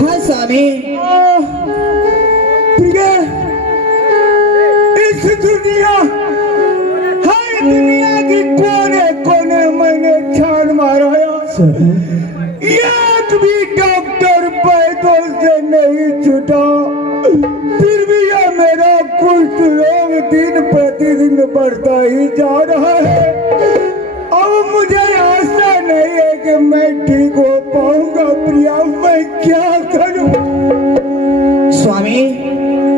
हाँ स्वामी। इस दुनिया, हर दुनिया की कोने कोने मैंने छान मारा, एक भी डॉक्टर पैदों से नहीं छूटा, फिर भी यह मेरा कुष्ठ रोग दिन प्रतिदिन बढ़ता ही जा रहा है। अब मुझे आशा नहीं है कि मैं ठीक हो पाऊंगा। प्रिया, मैं क्या करूं? स्वामी।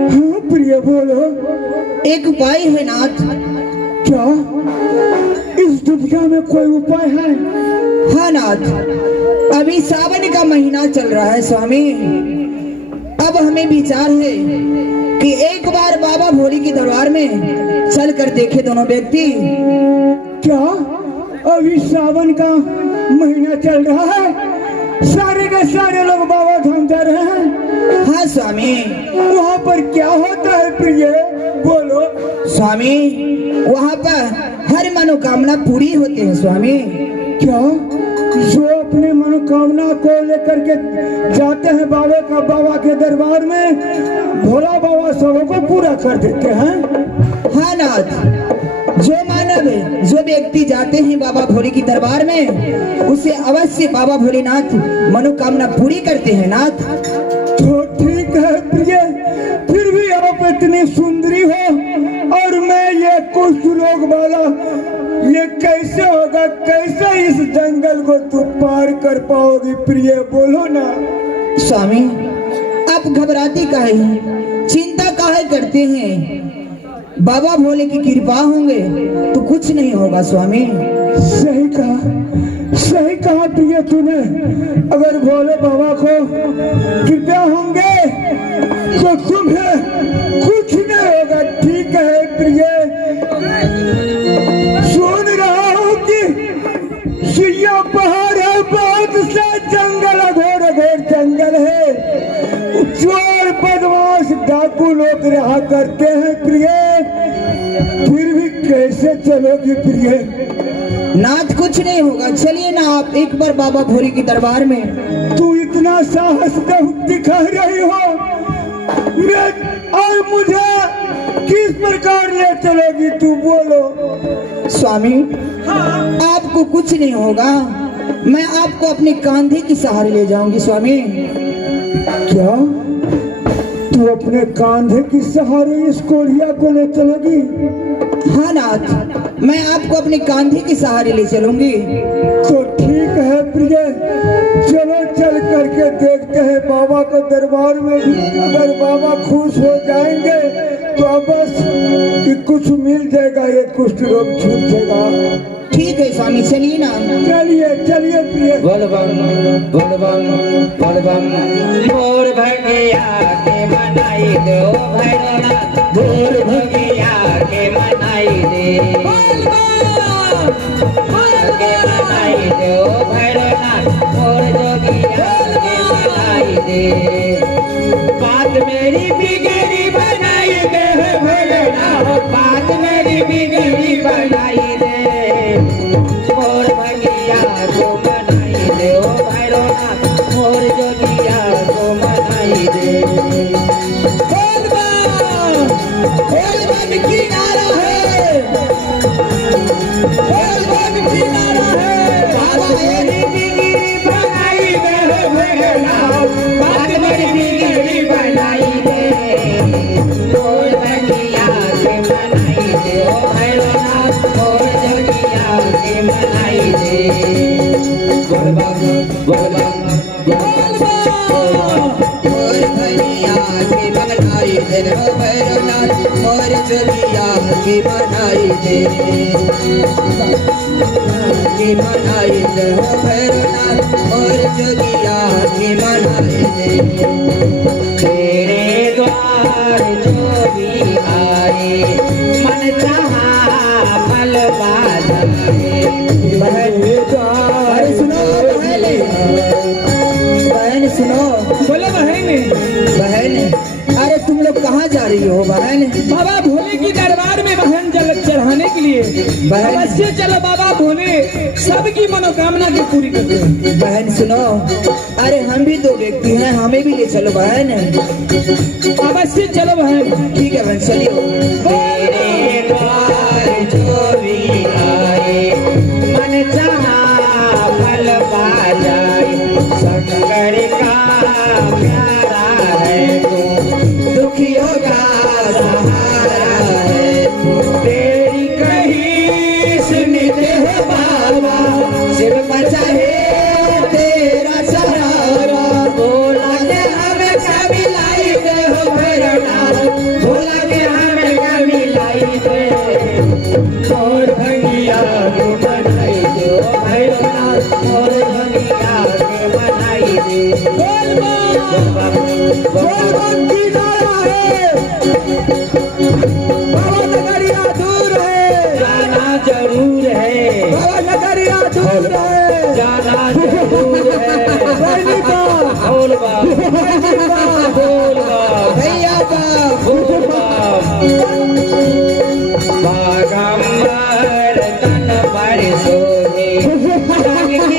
हाँ प्रिया, बोलो। एक उपाय है नाथ। क्या इस दुनिया में कोई उपाय है? हाँ नाथ, अभी सावन का महीना चल रहा है स्वामी। अब हमें विचार है कि एक बार बाबा भोले के दरबार में चल कर देखे दोनों व्यक्ति। क्या अभी सावन का महीना चल रहा है? सारे के सारे लोग बाबा धाम जा रहे हैं? हाँ स्वामी। वहाँ पर क्या होता है प्रिय, बोलो। स्वामी, वहाँ पर हर मनोकामना पूरी होती है स्वामी। क्या जो अपने मनोकामना को लेकर के जाते हैं बाबा के दरबार में, भोला बाबा सबको पूरा कर देते हैं? हाँ नाथ, जो मानव जो व्यक्ति जाते हैं बाबा भोले की दरबार में, उसे अवश्य बाबा भोलेनाथ मनोकामना पूरी करते हैं नाथ। तो ठीक है प्रिय, फिर भी आप इतनी सुंदरी हो और मैं ये कुष्ठ रोग वाला, ये कैसे होगा? कैसे इस जंगल को तू पार कर पाओगी प्रिय, बोलो ना। स्वामी, आप घबराते काहे हैं, चिंता काहे करते हैं? बाबा भोले की कृपा होंगे तो कुछ नहीं होगा स्वामी। सही कहा प्रिय तूने। अगर भोले बाबा को कृपा होंगे तो तुम्हें कुछ नहीं होगा। ठीक है प्रिय, सुन रहा हूँ कि सुइया पहाड़ है, बहुत सा जंगल, घोर घोर जंगल है, चोर बदमाश डाकू लोग रहा करते हैं प्रिय। फिर भी कैसे चलोगी प्रिय? नाथ, कुछ नहीं होगा, चलिए ना आप एक बार बाबा भोले के दरबार में। तू इतना साहस दिखा रही हो, और मुझे किस प्रकार ले चलोगी तू, बोलो। स्वामी, आपको कुछ नहीं होगा, मैं आपको अपने कंधे की सहारे ले जाऊंगी स्वामी। क्या तू अपने कंधे की सहारे इस कोढ़िया को ले चलोगी? हाँ नाथ, मैं आपको अपने कंधे के सहारे ले चलूंगी। तो ठीक है प्रिय, चलो चल करके देखते हैं बाबा के दरबार में भी। अगर बाबा खुश हो जाएंगे तो बस कुछ मिल जाएगा, ये कुष्ठ रोग छूट जाएगा। ठीक है स्वामी, चलिए ना। चलिए प्रिय। बोलबम बोलबम बोलबम, मोर भगिया के मनाई दे ओ भैरवनाथ, मोर भगिया के मनाई दे, के मनाई दे ओ भैरवनाथ, मोर जोगिया के मनाई दे। बात मेरी बिगड़ी बनाई दे भैरवनाथ, बात मेरी बिगड़ी बनाई दे, मोर भगिया को मनाई दे ओ भैरवनाथ, मोर जोगिया को मनाई दे। बोलबम की नारा है, बोलबम की नारा है। बात मेरी बिगड़ी बनाई दे भैरवनाथ, बात मेरी बिगड़ी बनाई दे, मोर भगिया के मनाई दे ओ भैरवनाथ, मोर जोगिया के मनाई दे। बोलबम बोलबम मोर भैया के मनाई दे ओ भैरवनाथ, मोर जोगिया के मनाई दे, के मनाई दे ओ भैरवनाथ, मोर जोगिया के मनाई दे। तेरे द्वार जो भी आए, मन चाहा फल पाए। अरे सुनो बहन, सुनो। बोले बहन, अरे तुम लोग कहाँ जा रही हो बहन? बाबा भोले की दरबार में बहन जल चढ़ाने के लिए बहन। अवश्य चलो, बाबा भोले सबकी मनोकामना की पूरी करते हैं। बहन सुनो, अरे हम भी दो व्यक्ति हैं, हमें भी ले चलो बहन। अवश्य चलो बहन। ठीक है बहन, चलियो। तेरे द्वार जो भी आए मन चाहा फल पा जाए। शंकर का प्यारा है तू, दुखियों का सहारा है तू। तेरी कही सुनते हो बाबा, सिर बचा है तेरा सहारा। बोला के हमें कभी लाई दे हो भैरवनाथ, बोला के हमें कभी लाई दे। और भैया को बनाई दे ओ भैरवनाथ, और भैया के बनाई दे। बोल की नारा है, बाबा नगरिया दूर है, जाना जरूर है, बाबा नगरिया दूर है, जाना जरूर है। पहली बार बोल बाप, बोल बाप, भैया बाप। बोल बाप। बागंबर तन पर सोने, रंग की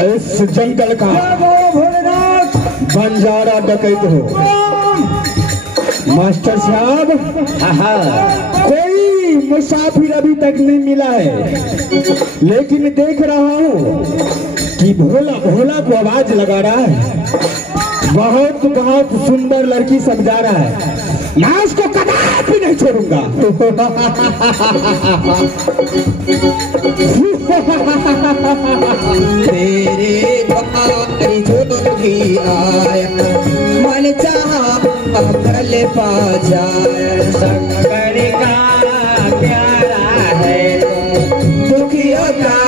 इस जंगल का भोलेनाथ बंजारा डकैत हो। मास्टर साहब, कोई मुसाफिर अभी तक नहीं मिला है, लेकिन देख रहा हूँ कि भोला भोला को आवाज लगा रहा है। बहुत बहुत सुंदर लड़की सब जा रहा है, मैं उसको कदापि नहीं छोड़ूंगा। तेरे द्वार जो भी आया मन चाहा फल पा जाए। शंकर का प्यारा है तू, दुखियों का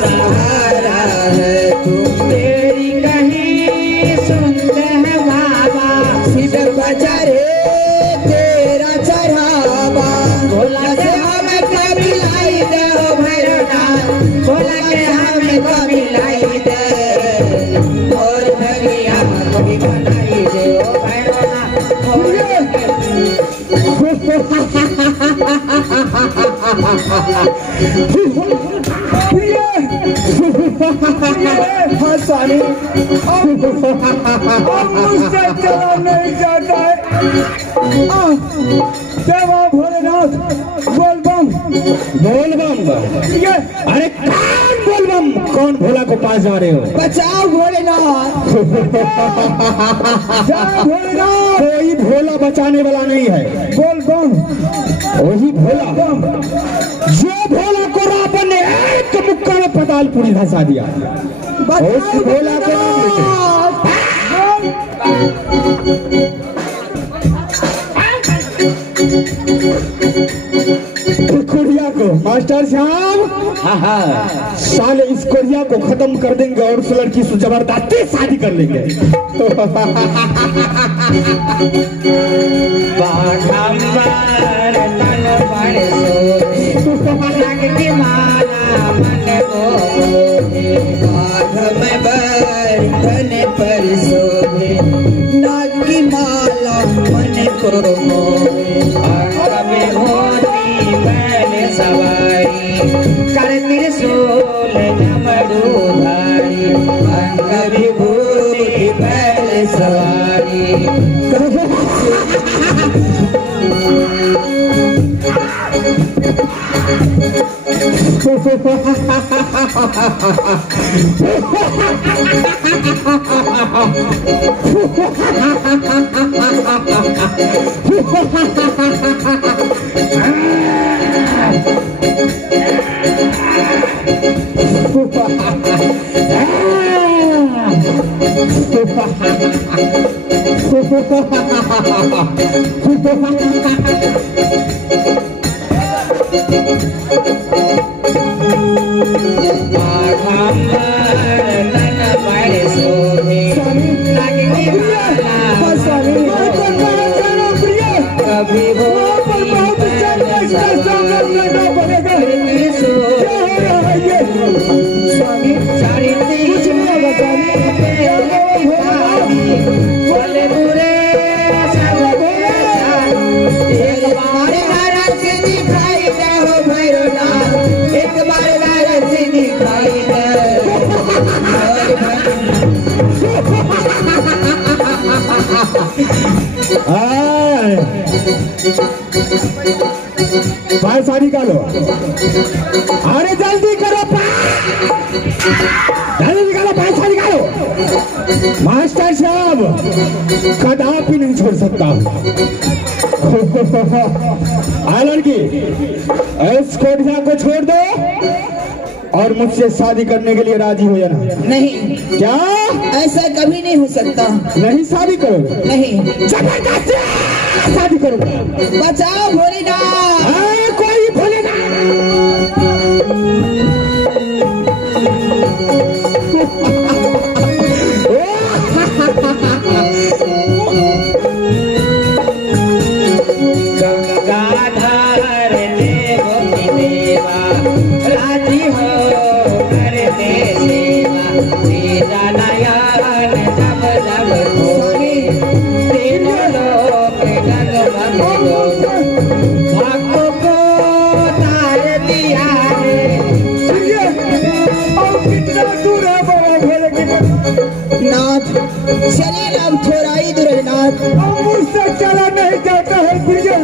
सहारा है तू। तेरी कही सुनते हैं बाबा, सिर बचा रे तेरा चढ़ावा। बोला के हमें कभी लाई दे हो भैरवनाथ, बोला के हमें कभी लाई दे। और भैया कभी बनाई दे ओ भैरवनाथ, और हाँ साली, अब मुझसे चला नहीं जाता है। देवा भोलेनाथ, बोल बम, बोल बम। ये अरे कौन बोल बम, कौन भोला को पास जा रहे हो? बचाओ भोलेनाथ। जय भोलेनाथ। कोई भोला बचाने वाला नहीं है, बोल बम। वही भोला बम जो भोला को रावण ने एक मुक्का में पतालपुरी धंसा दिया। उस भोला को नाम लेते कुरिया को। मास्टर साहब, साले इस कोरिया को खत्म कर देंगे और उस लड़की से जबरदस्ती शादी कर लेंगे। बागंबर तन पर सोने, रंग की माला मन को मोहे। बागंबर तन पर सोहे, नाग की माला मन को मोहे। अंग में होती बैल सवारी, कर त्रिशूल डमरूधारी। अंग विभूति बैल सवारी, पैसा निकालो, अरे जल्दी करो, जल्दी निकालो, पैसा निकालो। मास्टर साहब कदापि नहीं छोड़ सकता। लड़की इस कोठिया को छोड़ दो और मुझसे शादी करने के लिए राजी हो जाना। नहीं, क्या ऐसा कभी नहीं हो सकता। नहीं शादी करोगे? नहीं, जबरदस्ती शादी करोगे। बचाओ भोलेनाथ। कोई भोलेनाथ गंगाधर देव देवा राजी हो करने सेवा, तेरा नयन जब जब खोले तीनों लोग जगमग डोले, भक्तों को तार दिया है। और कितना दूर है बाबा भोले की नाथ, चलिए ना अब थोड़ा ही दूर है नाथ। मुझसे चला नहीं जाता है भैया,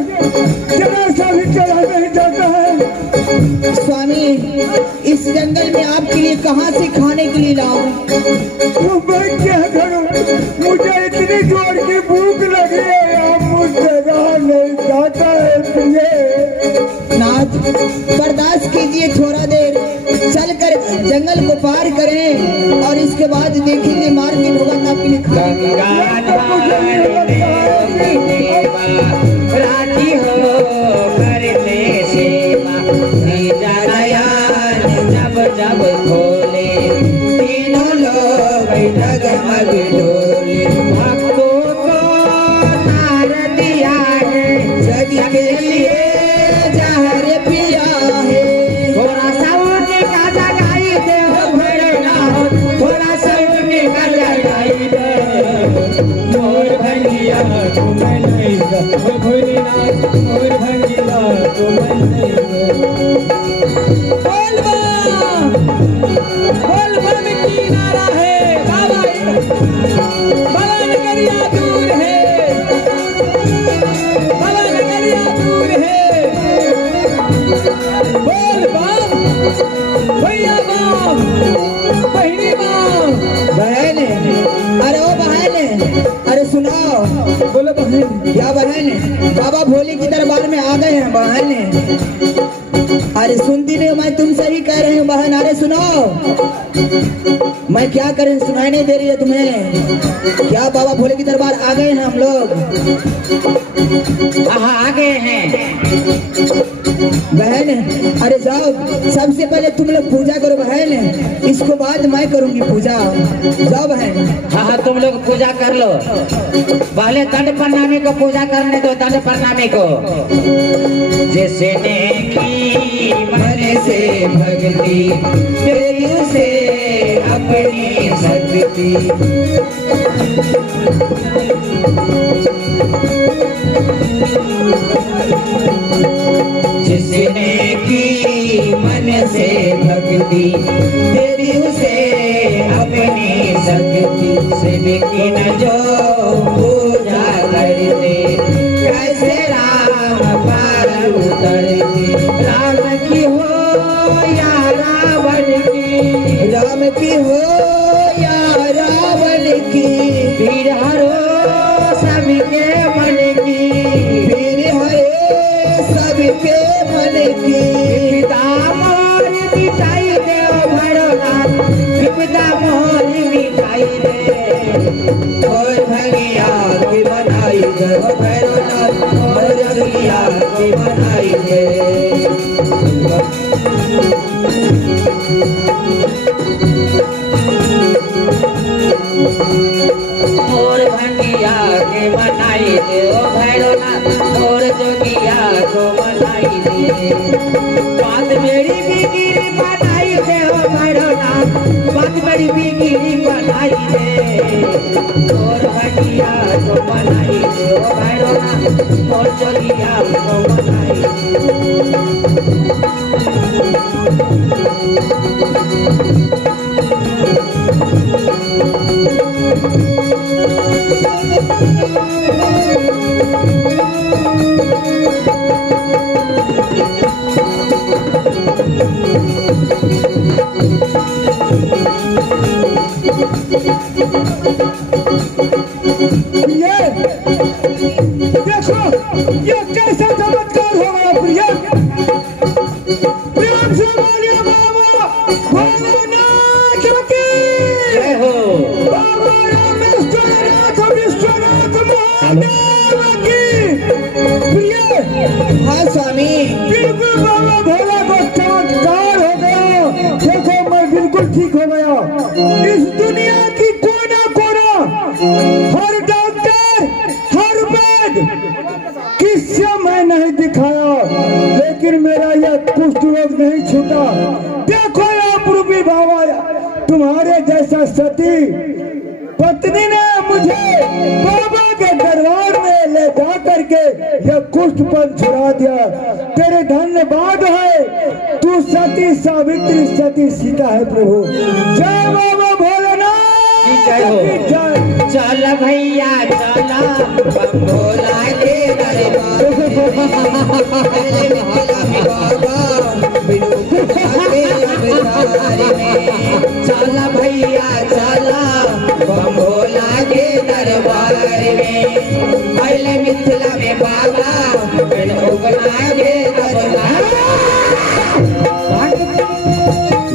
जरा सा भी चला नहीं जाता है। स्वामी, इस जंगल में आपके लिए कहाँ से खाने के लिए लाऊं? तो मैं क्या करूं, मुझे इतनी जोर की भूख लगी है, आप मुझसे रहा नहीं जाता है भैया। नाथ, बर्दाश्त कीजिए थोड़ा देर, चलकर जंगल को पार करें और इसके बाद देखेंगे मार्केट होगा तो आपके लिए खाएंगे। राजी हो करने सेवा, तेरा नयन जब जब खोले तीनों लोग जगमग डोले, भक्तों को तार दिया है, जग के लिए जहर पिया है। थोड़ा सा उनका जगाई दे हो भोलेनाथ, थोड़ा सा उनका जगाई दे। मोर भैया तुम्हें नहीं दो भोलेनाथ, मोर भैया तुम्हें नहीं दो। बोल बम की नारा है बाबा, बड़ा नगरिया दूर है, बड़ा नगरिया दूर है। बोल बम भैया, बम बहिनी, बम बहन, अरे ओ बहन, अरे सुनो। बोलो बहन। क्या बहन, बाबा भोले की दरबार में आ गए हैं बहन। अरे सुनती नहीं, मैं तुमसे ही कह रही हूँ बहन। अरे सुनो, मैं क्या करें, सुनाई नहीं दे रही है तुम्हें क्या? बाबा भोले की दरबार आ गए हैं हम लोग। आ गए हैं बहन। अरे जाओ, सबसे पहले तुम लोग पूजा करो बहन, इसको बाद मैं करूंगी पूजा। जाओ बहन। हाँ, तुम लोग पूजा कर लो, पहले दंड प्रणामी को पूजा करने दो, दंड प्रणामी को। जिसने की मन से भक्ति, तेरी से अपनी शक्ति, जिसने की मन से भक्ति, तेरी उसे अपनी शक्ति से, लेकिन जो पूजा करते कैसे राम पार उतरते। राम की हो या रावण की, राम की हो या रावण की, पीर हरो सबके मन की, पीर हरे सबके मन की। विपदा मोर मिटाई दे भोलेनाथ, विपदा मोर मिटाई दे। और भैया की बनाई दे भोलेनाथ, और भैया की बनाई दे। भंगिया के मनाई दे ओ भैरवनाथ मोर जोगिया को मनाई दे बात मेरी बिगिरी बनाई दे ओ भैरवनाथ बात मेरी बिगिरी बनाई दे मोर भंगिया को मनाई दे ओ भैरवनाथ मोर जोगिया को मनाई दे देखो ये कैसा चमत्कार हो गया प्रिया प्रेम से बोलिए बाबा भोलेनाथ की जय हो बाबा रामेश्वरनाथ विश्वनाथ महादेव की प्रिय हाँ स्वामी। बिल्कुल बाबा भोला को चमत्कार हो गया। देखो मैं बिल्कुल ठीक हो गया। इस दुनिया की कोना कोना हर डॉक्टर हर वैद्य किससे मैं नहीं दिखाया लेकिन मेरा यह कुष्ठ रोग नहीं छूटा। देखो आप रूपी बाबा तुम्हारे जैसा सती पत्नी ने मुझे बाबा के दरबार में ले जा करके यह कुष्ठपन छुड़ा दिया। तेरे धन्यवाद है तू सती सावित्री सती सीता है प्रभु। जय बाबा भोलेनाथ जय हो। की जय। चल भैया चल भोला के दरबार चल भैया चल भोला के दरबार में पहले मिथिला में बाबा फिर उगना के दरबार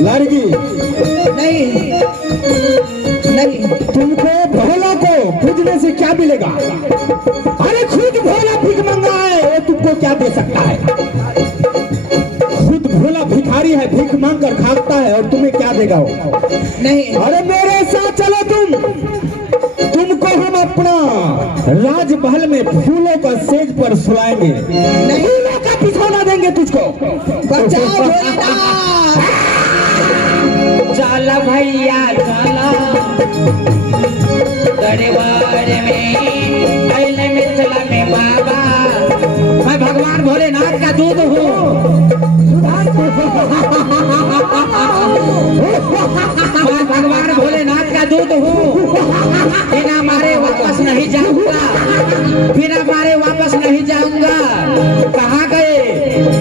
लड़की नहीं नहीं, तुमको भोला को पूजने से क्या मिलेगा? अरे खुद भोला भीख मंगा है वो तुमको क्या दे सकता है? खुद भोला भिखारी है भीख मांग कर खाता है और तुम्हें क्या देगा वो? नहीं अरे मेरे साथ चलो तुमको हम अपना राजमहल में फूलों का सेज पर सुलाएंगे। फूलों का बिछौना देंगे तुझको। बचाओ भोलेनाथ। चल भैया चल दरबार में पहले मिथिला में बाबा मैं भगवान भोलेनाथ का दूध हूँ। मैं भगवान भोलेनाथ का दूध हूँ। बिना मारे वापस नहीं जाऊंगा बिना मारे वापस नहीं जाऊंगा। कहाँ गए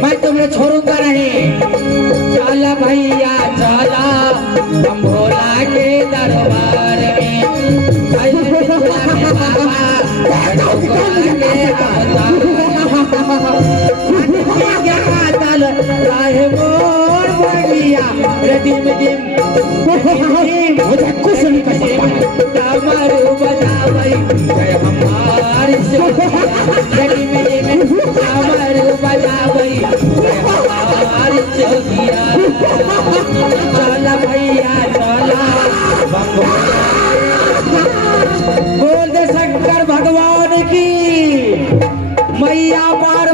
मैं तुम्हें छोड़ूंगा नहीं। चल भैया चल हम भोला के दरबार में पहले मिथिला में बाबा भोला के अवतार राहे मोर बगिया रदिम दिम मुझे कुछ नहीं कर सकता। डमरू बजावई जय हमारी रदिम दिम डमरू बजावई जय हमारी जोगिया। चल भैया चल बोल दे शंकर भगवान की मैया पार्वती।